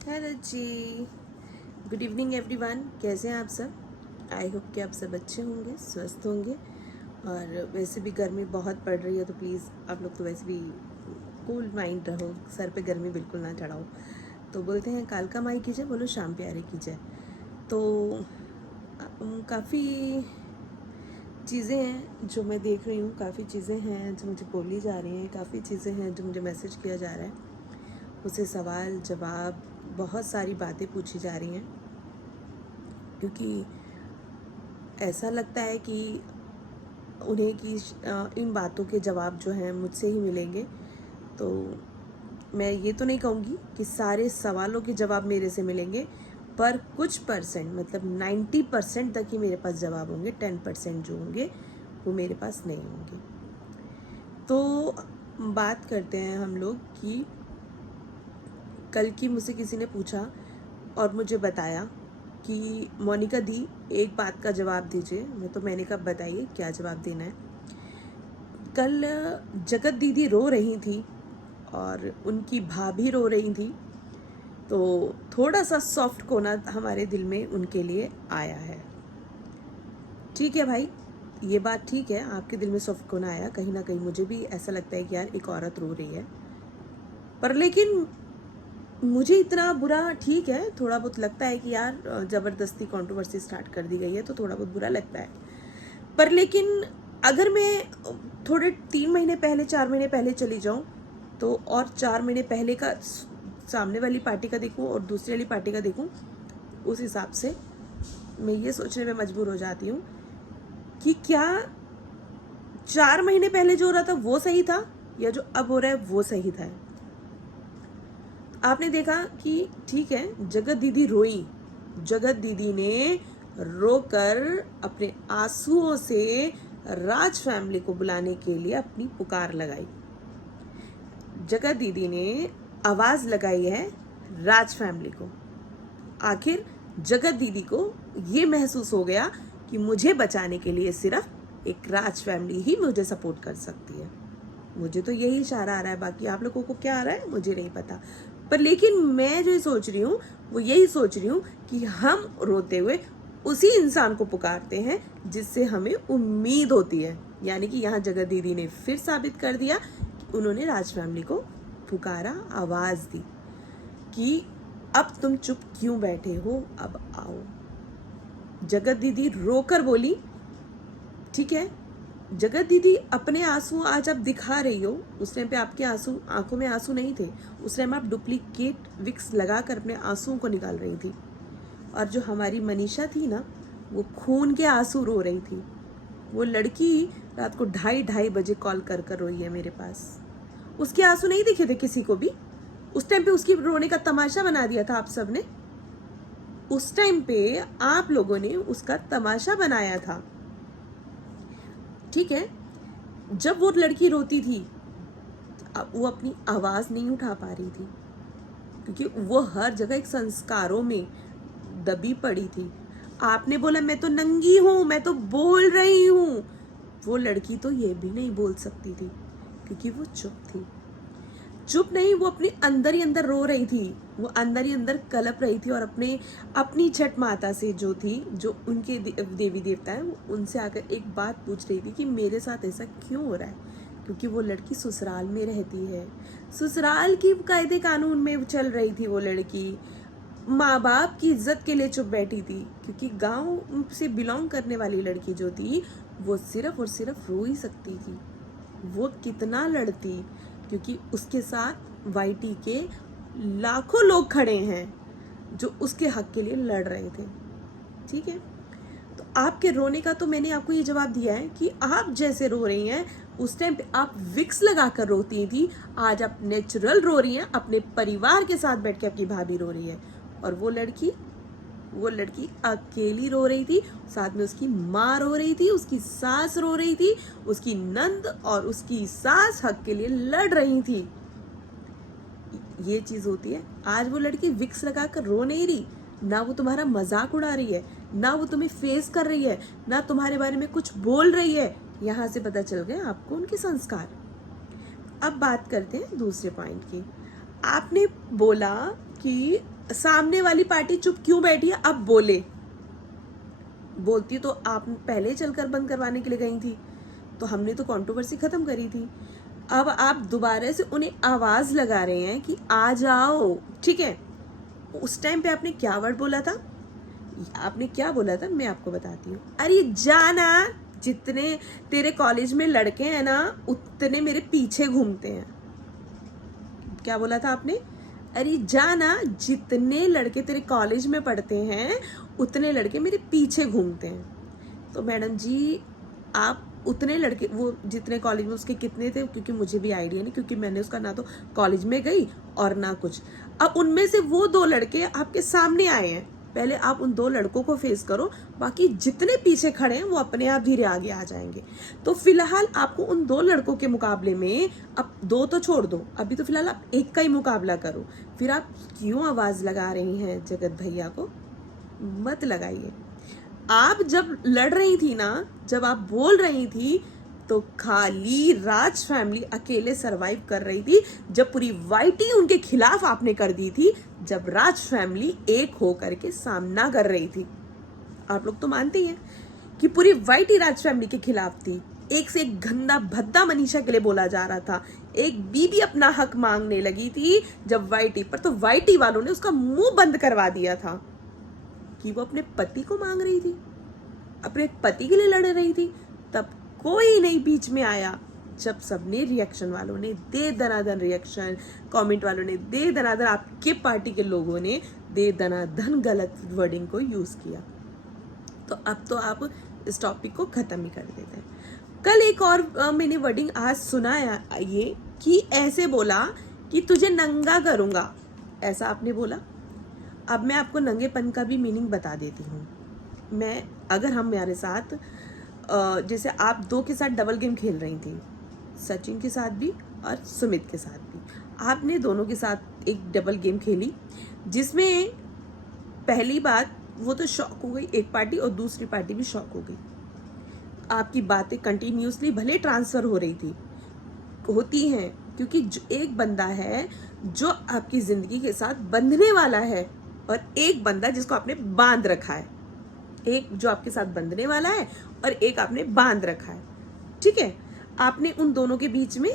Hello ji. Good evening everyone. कैसे हैं आप सब? आई होप कि आप सब अच्छे होंगे, स्वस्थ होंगे। और वैसे भी गर्मी बहुत पड़ रही है, तो प्लीज़ आप लोग तो वैसे भी कूल माइंड रहो, सर पे गर्मी बिल्कुल ना चढ़ाओ। तो बोलते हैं कालका माई की जय, बोलो शाम प्यारे की जय। तो काफ़ी चीज़ें हैं जो मैं देख रही हूँ, काफ़ी चीज़ें हैं जो मुझे बोली जा रही हैं, काफ़ी चीज़ें हैं जो मुझे मैसेज किया जा रहा है, मुझसे सवाल जवाब बहुत सारी बातें पूछी जा रही हैं। क्योंकि ऐसा लगता है कि उन्हें कि इन बातों के जवाब जो हैं मुझसे ही मिलेंगे। तो मैं ये तो नहीं कहूँगी कि सारे सवालों के जवाब मेरे से मिलेंगे, पर कुछ परसेंट मतलब 90% तक ही मेरे पास जवाब होंगे। 10% जो होंगे वो मेरे पास नहीं होंगे। तो बात करते हैं हम लोग कि कल की मुझसे किसी ने पूछा और मुझे बताया कि मोनिका दी एक बात का जवाब दीजिए। तो मैंने कहा बताइए क्या जवाब देना है। कल जगत दीदी रो रही थी और उनकी भाभी रो रही थी, तो थोड़ा सा सॉफ्ट कोना हमारे दिल में उनके लिए आया है। ठीक है भाई, ये बात ठीक है, आपके दिल में सॉफ्ट कोना आया। कहीं ना कहीं मुझे भी ऐसा लगता है कि यार एक औरत रो रही है, पर लेकिन मुझे इतना बुरा ठीक है, थोड़ा बहुत लगता है कि यार ज़बरदस्ती कंट्रोवर्सी स्टार्ट कर दी गई है, तो थोड़ा बहुत बुरा लगता है। पर लेकिन अगर मैं थोड़े 3 महीने पहले 4 महीने पहले चली जाऊं, तो और 4 महीने पहले का सामने वाली पार्टी का देखूं और दूसरी वाली पार्टी का देखूं, उस हिसाब से मैं ये सोचने में मजबूर हो जाती हूँ कि क्या 4 महीने पहले जो हो रहा था वो सही था या जो अब हो रहा है वो सही था। आपने देखा कि ठीक है, जगत दीदी रोई, जगत दीदी ने रोकर अपने आंसुओं से राज फैमिली को बुलाने के लिए अपनी पुकार लगाई। जगत दीदी ने आवाज लगाई है राज फैमिली को। आखिर जगत दीदी को ये महसूस हो गया कि मुझे बचाने के लिए सिर्फ एक राज फैमिली ही मुझे सपोर्ट कर सकती है। मुझे तो यही इशारा आ रहा है, बाकी आप लोगों को क्या आ रहा है मुझे नहीं पता। पर लेकिन मैं जो सोच रही हूँ वो यही सोच रही हूँ कि हम रोते हुए उसी इंसान को पुकारते हैं जिससे हमें उम्मीद होती है। यानी कि यहाँ जगत दीदी ने फिर साबित कर दिया कि उन्होंने राज फैमिली को पुकारा, आवाज दी कि अब तुम चुप क्यों बैठे हो, अब आओ। जगत दीदी रोकर बोली, ठीक है, जगत दीदी अपने आंसू आज आप दिखा रही हो, उस टाइम पे आपके आंसू, आंखों में आंसू नहीं थे। उस टाइम आप डुप्लीकेट विक्स लगाकर अपने आंसुओं को निकाल रही थी। और जो हमारी मनीषा थी ना, वो खून के आंसू रो रही थी। वो लड़की रात को 2:30 बजे कॉल कर कर रोई है मेरे पास। उसके आंसू नहीं दिखे थे किसी को भी। उस टाइम पे उसकी रोने का तमाशा बना दिया था आप सब ने। उस टाइम पे आप लोगों ने उसका तमाशा बनाया था। ठीक है, जब वो लड़की रोती थी वो अपनी आवाज नहीं उठा पा रही थी, क्योंकि वो हर जगह एक संस्कारों में दबी पड़ी थी। आपने बोला मैं तो नंगी हूं, मैं तो बोल रही हूं। वो लड़की तो ये भी नहीं बोल सकती थी क्योंकि वो चुप थी। चुप नहीं, वो अपने अंदर ही अंदर रो रही थी। वो अंदर ही अंदर कलप रही थी और अपनी छठ माता से जो थी, जो उनके देवी देवता है, उनसे आकर एक बात पूछ रही थी कि मेरे साथ ऐसा क्यों हो रहा है। क्योंकि वो लड़की ससुराल में रहती है, ससुराल की कायदे कानून में चल रही थी। वो लड़की माँ बाप की इज्जत के लिए चुप बैठी थी, क्योंकि गांव से बिलोंग करने वाली लड़की जो थी वो सिर्फ और सिर्फ रो ही सकती थी। वो कितना लड़ती, क्योंकि उसके साथ वाईटी के लाखों लोग खड़े हैं जो उसके हक के लिए लड़ रहे थे। ठीक है, तो आपके रोने का तो मैंने आपको ये जवाब दिया है कि आप जैसे रो रही हैं, उस टाइम पे आप विक्स लगाकर रोती थी, आज आप नेचुरल रो रही हैं। अपने परिवार के साथ बैठ के आपकी भाभी रो रही है, और वो लड़की अकेली रो रही थी। साथ में उसकी माँ रो रही थी, उसकी सास रो रही थी, उसकी नंद और उसकी सास हक के लिए लड़ रही थी। ये चीज होती है। आज वो लड़की विक्स लगाकर रो नहीं रही, ना वो तुम्हारा मजाक उड़ा रही है, ना वो तुम्हें फेस कर रही है, ना तुम्हारे बारे में कुछ बोल रही है। यहाँ से पता चल गया आपको उनके संस्कार। अब बात करते हैं दूसरे पॉइंट की। आपने बोला कि सामने वाली पार्टी चुप क्यों बैठी है, अब बोलती तो आप पहले ही चलकर बंद करवाने के लिए गई थी, तो हमने तो कंट्रोवर्सी खत्म करी थी। अब आप दोबारा से उन्हें आवाज लगा रहे हैं कि आ जाओ, ठीक है। उस टाइम पे आपने क्या वर्ड बोला था, आपने क्या बोला था, मैं आपको बताती हूँ। अरे जाना, जितने तेरे कॉलेज में लड़के हैं ना उतने मेरे पीछे घूमते हैं। क्या बोला था आपने, अरे जाना, जितने लड़के तेरे कॉलेज में पढ़ते हैं उतने लड़के मेरे पीछे घूमते हैं। तो मैडम जी आप उतने लड़के, वो जितने कॉलेज में उसके कितने थे, क्योंकि मुझे भी आइडिया नहीं, क्योंकि मैंने उसका ना तो कॉलेज में गई और ना कुछ। अब उनमें से वो 2 लड़के आपके सामने आए हैं, पहले आप उन 2 लड़कों को फेस करो, बाकी जितने पीछे खड़े हैं वो अपने आप धीरे आगे आ जाएंगे। तो फिलहाल आपको उन 2 लड़कों के मुकाबले में, अब 2 तो छोड़ दो, अभी तो फिलहाल आप एक का ही मुकाबला करो। फिर आप क्यों आवाज लगा रही हैं जगत भैया को, मत लगाइए। आप जब लड़ रही थी ना, जब आप बोल रही थी, तो खाली राज फैमिली अकेले सरवाइव कर रही थी। जब पूरी वाइटी उनके खिलाफ आपने कर दी थी, जब राज फैमिली एक होकर के सामना कर रही थी। आप लोग तो मानते ही हैं कि पूरी वाइटी राज फैमिली के खिलाफ थी। एक से एक गंदा भद्दा मनीषा के लिए बोला जा रहा था। एक बीबी अपना हक मांगने लगी थी जब वाइटी पर, तो वाइटी वालों ने उसका मुंह बंद करवा दिया था कि वो अपने पति को मांग रही थी, अपने पति के लिए लड़ रही थी। तब कोई नहीं बीच में आया। जब सबने रिएक्शन वालों ने दे दनादन रिएक्शन, कमेंट वालों ने दे दनादन, आपके पार्टी के लोगों ने दे दनादन गलत वर्डिंग को यूज किया, तो अब तो आप इस टॉपिक को खत्म ही कर देते हैं। कल एक और मैंने वर्डिंग आज सुना ये कि ऐसे बोला कि तुझे नंगा करूंगा, ऐसा आपने बोला। अब मैं आपको नंगेपन का भी मीनिंग बता देती हूँ। मैं, अगर हम मेरे साथ जैसे आप 2 के साथ डबल गेम खेल रही थी, सचिन के साथ भी और सुमित के साथ भी, आपने दोनों के साथ एक डबल गेम खेली, जिसमें पहली बात वो तो शॉक हो गई एक पार्टी और दूसरी पार्टी भी शॉक हो गई। आपकी बातें कंटिन्यूसली भले ट्रांसफर हो रही थी, होती हैं, क्योंकि एक बंदा है जो आपकी जिंदगी के साथ बंधने वाला है और एक बंदा जिसको आपने बांध रखा है। एक जो आपके साथ बंधने वाला है और एक आपने बांध रखा है, ठीक है। आपने उन दोनों के बीच में,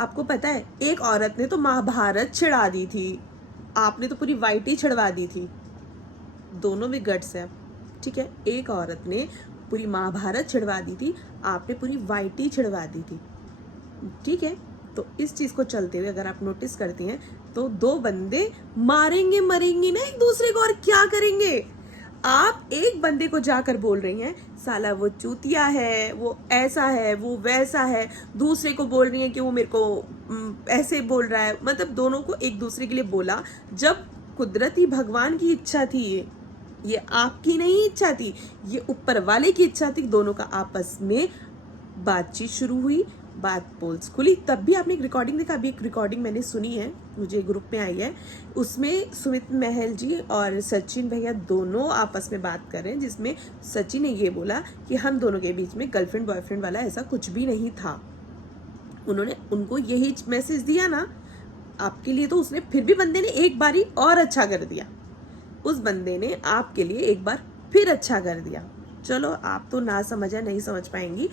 आपको पता है एक औरत ने तो महाभारत छिड़ा दी थी, आपने तो पूरी वाइटी छिड़वा दी थी। दोनों में गट्स है, ठीक है। एक औरत ने पूरी महाभारत छिड़वा दी थी, आपने पूरी वाइटी छिड़वा दी थी, ठीक है। तो इस चीज को चलते हुए अगर आप नोटिस करती हैं तो 2 बंदे मारेंगे मरेंगे ना एक दूसरे को, और क्या करेंगे। आप एक बंदे को जाकर बोल रही हैं साला वो चूतिया है, वो ऐसा है, वो वैसा है, दूसरे को बोल रही हैं कि वो मेरे को ऐसे बोल रहा है। मतलब दोनों को एक दूसरे के लिए बोला, जब कुदरती भगवान की इच्छा थी, ये आपकी नहीं इच्छा थी, ये ऊपर वाले की इच्छा थी। दोनों का आपस में बातचीत शुरू हुई, बात पोल्स खुली, तब भी आपने एक रिकॉर्डिंग देखा। अभी एक रिकॉर्डिंग मैंने सुनी है, मुझे ग्रुप में आई है, उसमें सुमित महल जी और सचिन भैया दोनों आपस में बात कर रहे हैं, जिसमें सचिन ने ये बोला कि हम दोनों के बीच में गर्लफ्रेंड बॉयफ्रेंड वाला ऐसा कुछ भी नहीं था। उन्होंने उनको यही मैसेज दिया ना आपके लिए, तो उसने फिर भी बंदे ने एक बारी और अच्छा कर दिया, उस बंदे ने आपके लिए एक बार फिर अच्छा कर दिया। चलो आप तो ना समझा, नहीं समझ पाएंगी।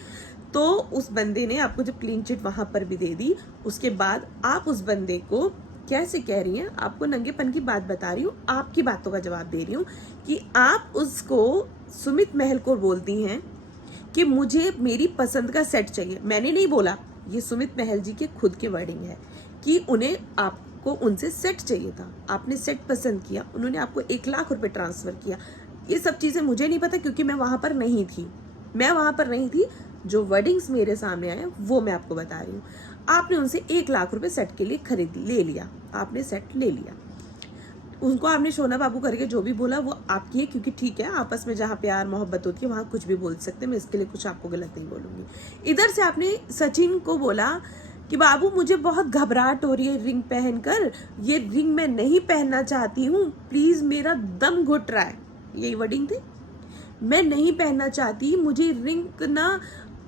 तो उस बंदे ने आपको जब क्लीन चिट वहां पर भी दे दी, उसके बाद आप उस बंदे को कैसे कह रही हैं, आपको नंगेपन की बात बता रही हूँ, आपकी बातों का जवाब दे रही हूँ कि आप उसको सुमित महल को बोलती हैं कि मुझे मेरी पसंद का सेट चाहिए। मैंने नहीं बोला, ये सुमित महल जी के खुद के वर्डिंग है कि उन्हें आपको उनसे सेट चाहिए था, आपने सेट पसंद किया, उन्होंने आपको 1 लाख रुपए ट्रांसफर किया। ये सब चीजें मुझे नहीं पता क्योंकि मैं वहां पर नहीं थी, जो वर्डिंग्स मेरे सामने आए वो मैं आपको बता रही हूँ। आपने उनसे 1 लाख रुपए सेट के लिए ले लिया, आपने सेट ले लिया, उनको आपने सोना बाबू करके जो भी बोला वो आपकी है, क्योंकि ठीक है आपस में जहाँ प्यार मोहब्बत होती है वहाँ कुछ भी बोल सकते हैं, मैं इसके लिए कुछ आपको गलत नहीं बोलूंगी। इधर से आपने सचिन को बोला कि बाबू मुझे बहुत घबराहट हो रही है रिंग पहनकर, ये रिंग मैं नहीं पहनना चाहती हूँ, प्लीज मेरा दम घुट रहा है, यही वर्डिंग थी। मैं नहीं पहनना चाहती, मुझे रिंग ना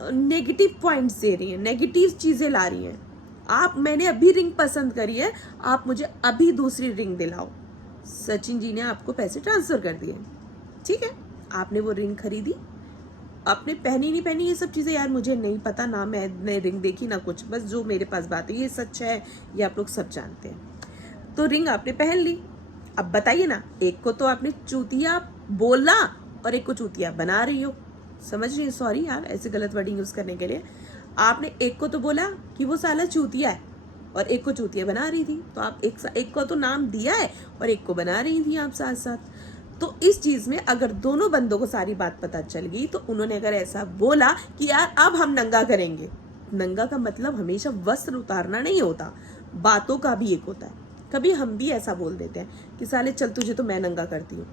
नेगेटिव पॉइंट्स दे रही है, नेगेटिव चीजें ला रही हैं। मैंने अभी रिंग पसंद करी है, आप मुझे अभी दूसरी रिंग दिलाओ। सचिन जी ने आपको पैसे ट्रांसफर कर दिए, ठीक है, आपने वो रिंग खरीदी, आपने पहनी नहीं पहनी ये सब चीज़ें यार मुझे नहीं पता, ना मैंने रिंग देखी ना कुछ, बस जो मेरे पास बात है ये सच है, ये आप लोग सब जानते हैं। तो रिंग आपने पहन ली, अब बताइए ना, एक को तो आपने चूतिया बोला और एक को चूतिया बना रही हो, समझ रही हो? सॉरी यार ऐसे गलत वर्डिंग यूज करने के लिए। आपने एक को तो बोला कि वो साला चूतिया है और एक को चूतिया बना रही थी, तो आप एक को तो नाम दिया है और एक को बना रही थी आप साथ साथ। तो इस चीज में अगर दोनों बंदों को सारी बात पता चल गई, तो उन्होंने अगर ऐसा बोला कि यार अब हम नंगा करेंगे, नंगा का मतलब हमेशा वस्त्र उतारना नहीं होता, बातों का भी एक होता है। कभी हम भी ऐसा बोल देते हैं कि साले चल तुझे तो मैं नंगा करती हूँ।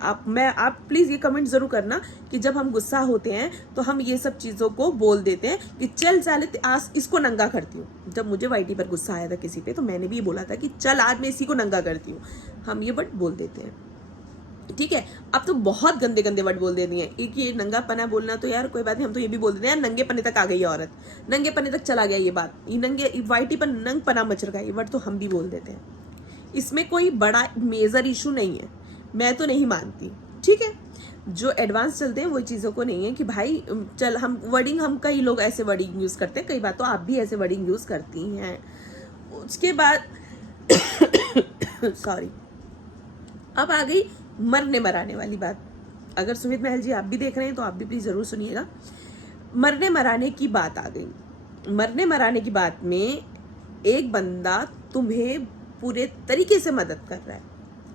आप प्लीज ये कमेंट जरूर करना कि जब हम गुस्सा होते हैं तो हम ये सब चीजों को बोल देते हैं कि चल साले आज इसको नंगा करती हूँ। जब मुझे वाईटी पर गुस्सा आया था किसी पे, तो मैंने भी ये बोला था कि चल आज मैं इसी को नंगा करती हूँ। हम ये वर्ड बोल देते हैं, ठीक है। अब तो बहुत गंदे गंदे वर्ड बोल देती हैं, एक ये नंगा पना बोलना तो यार कोई बात नहीं, हम तो ये भी बोल देते हैं यार नंगे पने तक आ गई है औरत, नंगे पने तक चला गया ये बात, ये नंगे वाईटी पर नंग पना मच रहा है, ये वर्ड तो हम भी बोल देते हैं। इसमें कोई बड़ा मेजर इशू नहीं है, मैं तो नहीं मानती, ठीक है। जो एडवांस चलते हैं वो चीज़ों को नहीं है कि भाई चल हम वर्डिंग, हम कई लोग ऐसे वर्डिंग यूज़ करते हैं, कई बार तो आप भी ऐसे वर्डिंग यूज़ करती हैं। उसके बाद सॉरी, अब आ गई मरने मराने वाली बात। अगर सुमित महल जी आप भी देख रहे हैं तो आप भी प्लीज जरूर सुनिएगा। मरने मराने की बात आ गई। मरने मराने की बात में एक बंदा तुम्हें पूरे तरीके से मदद कर रहा है,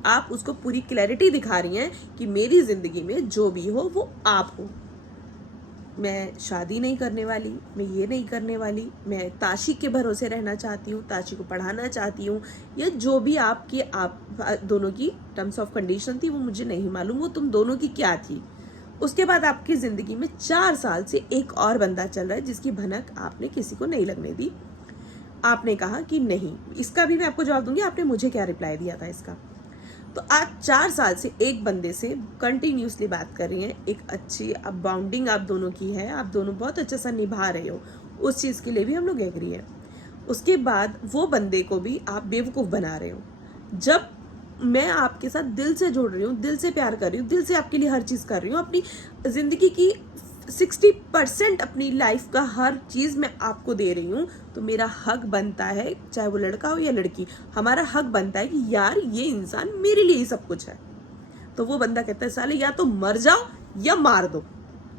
आप उसको पूरी क्लैरिटी दिखा रही हैं कि मेरी जिंदगी में जो भी हो वो आप हो, मैं शादी नहीं करने वाली, मैं ये नहीं करने वाली, मैं ताशी के भरोसे रहना चाहती हूँ, ताशी को पढ़ाना चाहती हूँ, या जो भी आपकी आप दोनों की टर्म्स ऑफ कंडीशन थी वो मुझे नहीं मालूम वो तुम दोनों की क्या थी। उसके बाद आपकी जिंदगी में 4 साल से एक और बंदा चल रहा है जिसकी भनक आपने किसी को नहीं लगने दी। आपने कहा कि नहीं, इसका भी मैं आपको जवाब दूंगी, आपने मुझे क्या रिप्लाई दिया था इसका। तो आज 4 साल से एक बंदे से कंटिन्यूसली बात कर रही हैं, एक अच्छी अब बाउंडिंग आप दोनों की है, आप दोनों बहुत अच्छा सा निभा रहे हो, उस चीज़ के लिए भी हम लोग एग्री हैं। उसके बाद वो बंदे को भी आप बेवकूफ़ बना रहे हो। जब मैं आपके साथ दिल से जुड़ रही हूँ, दिल से प्यार कर रही हूँ, दिल से आपके लिए हर चीज़ कर रही हूँ, अपनी ज़िंदगी की 60% अपनी लाइफ का हर चीज़ मैं आपको दे रही हूँ, तो मेरा हक बनता है, चाहे वो लड़का हो या लड़की, हमारा हक बनता है कि यार ये इंसान मेरे लिए ही सब कुछ है। तो वो बंदा कहता है साले या तो मर जाओ या मार दो,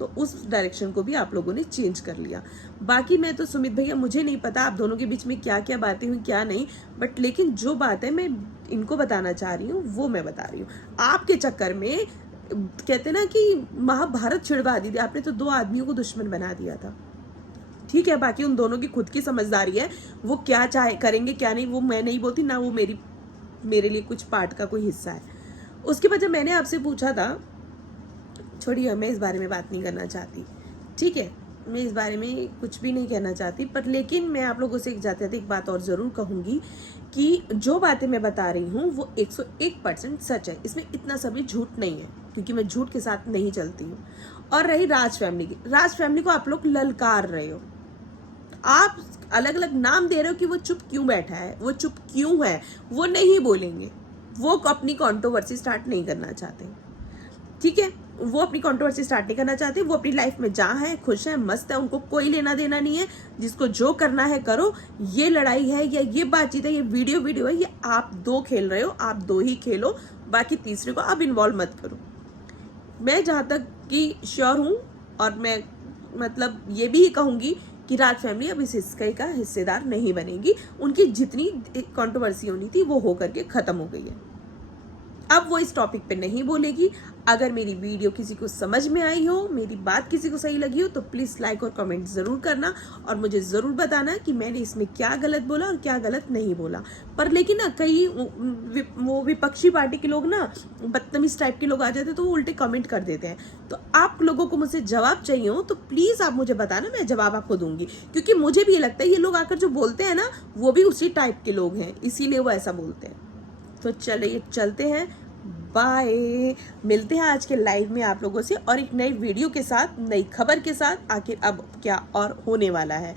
तो उस डायरेक्शन को भी आप लोगों ने चेंज कर लिया। बाकी मैं तो सुमित भैया, मुझे नहीं पता आप दोनों के बीच में क्या क्या बातें हुई क्या नहीं, बट लेकिन जो बात है मैं इनको बताना चाह रही हूँ वो मैं बता रही हूँ। आपके चक्कर में कहते ना कि महाभारत छिड़वा दी थी आपने, तो 2 आदमियों को दुश्मन बना दिया था, ठीक है। बाकी उन दोनों की खुद की समझदारी है, वो क्या चाहे करेंगे क्या नहीं वो मैं नहीं बोलती, ना वो मेरे लिए कुछ पार्ट का कोई हिस्सा है। उसके बाद जब मैंने आपसे पूछा था, छोड़िए मैं इस बारे में बात नहीं करना चाहती, ठीक है, मैं इस बारे में कुछ भी नहीं कहना चाहती, पर लेकिन मैं आप लोगों से जाते जाते एक बात और ज़रूर कहूँगी कि जो बातें मैं बता रही हूँ वो 101% सच है, इसमें इतना सभी झूठ नहीं है, क्योंकि मैं झूठ के साथ नहीं चलती हूँ। और रही राज फैमिली की, राज फैमिली को आप लोग ललकार रहे हो, आप अलग अलग नाम दे रहे हो कि वो चुप क्यों बैठा है, वो चुप क्यों है, वो नहीं बोलेंगे, वो अपनी कंट्रोवर्सी स्टार्ट नहीं करना चाहते, ठीक है, वो अपनी कंट्रोवर्सी स्टार्ट नहीं करना चाहते, वो अपनी लाइफ में जहाँ है खुश है मस्त है, उनको कोई लेना देना नहीं है, जिसको जो करना है करो। ये लड़ाई है या ये बातचीत है, ये वीडियो है, ये आप 2 खेल रहे हो, आप 2 ही खेलो, बाकी तीसरे को आप इन्वॉल्व मत करो। मैं जहाँ तक कि श्योर हूँ, और मैं मतलब ये भी कहूँगी कि राज फैमिली अब इस हिस्से का हिस्सेदार नहीं बनेगी, उनकी जितनी कंट्रोवर्सी होनी थी वो होकर के खत्म हो गई है, अब वो इस टॉपिक पे नहीं बोलेगी। अगर मेरी वीडियो किसी को समझ में आई हो, मेरी बात किसी को सही लगी हो, तो प्लीज़ लाइक और कमेंट ज़रूर करना और मुझे ज़रूर बताना कि मैंने इसमें क्या गलत बोला और क्या गलत नहीं बोला। पर लेकिन ना कई वो विपक्षी पार्टी के लोग ना बदतमीज टाइप के लोग आ जाते हैं, तो वो उल्टे कमेंट कर देते हैं। तो आप लोगों को मुझसे जवाब चाहिए हो तो प्लीज़ आप मुझे बताना, मैं जवाब आपको दूंगी, क्योंकि मुझे भी ये लगता है ये लोग आकर जो बोलते हैं ना वो भी उसी टाइप के लोग हैं, इसीलिए वो ऐसा बोलते हैं। तो चलिए चलते हैं, बाय। मिलते हैं आज के लाइव में आप लोगों से और एक नई वीडियो के साथ, नई खबर के साथ, आखिर अब क्या और होने वाला है।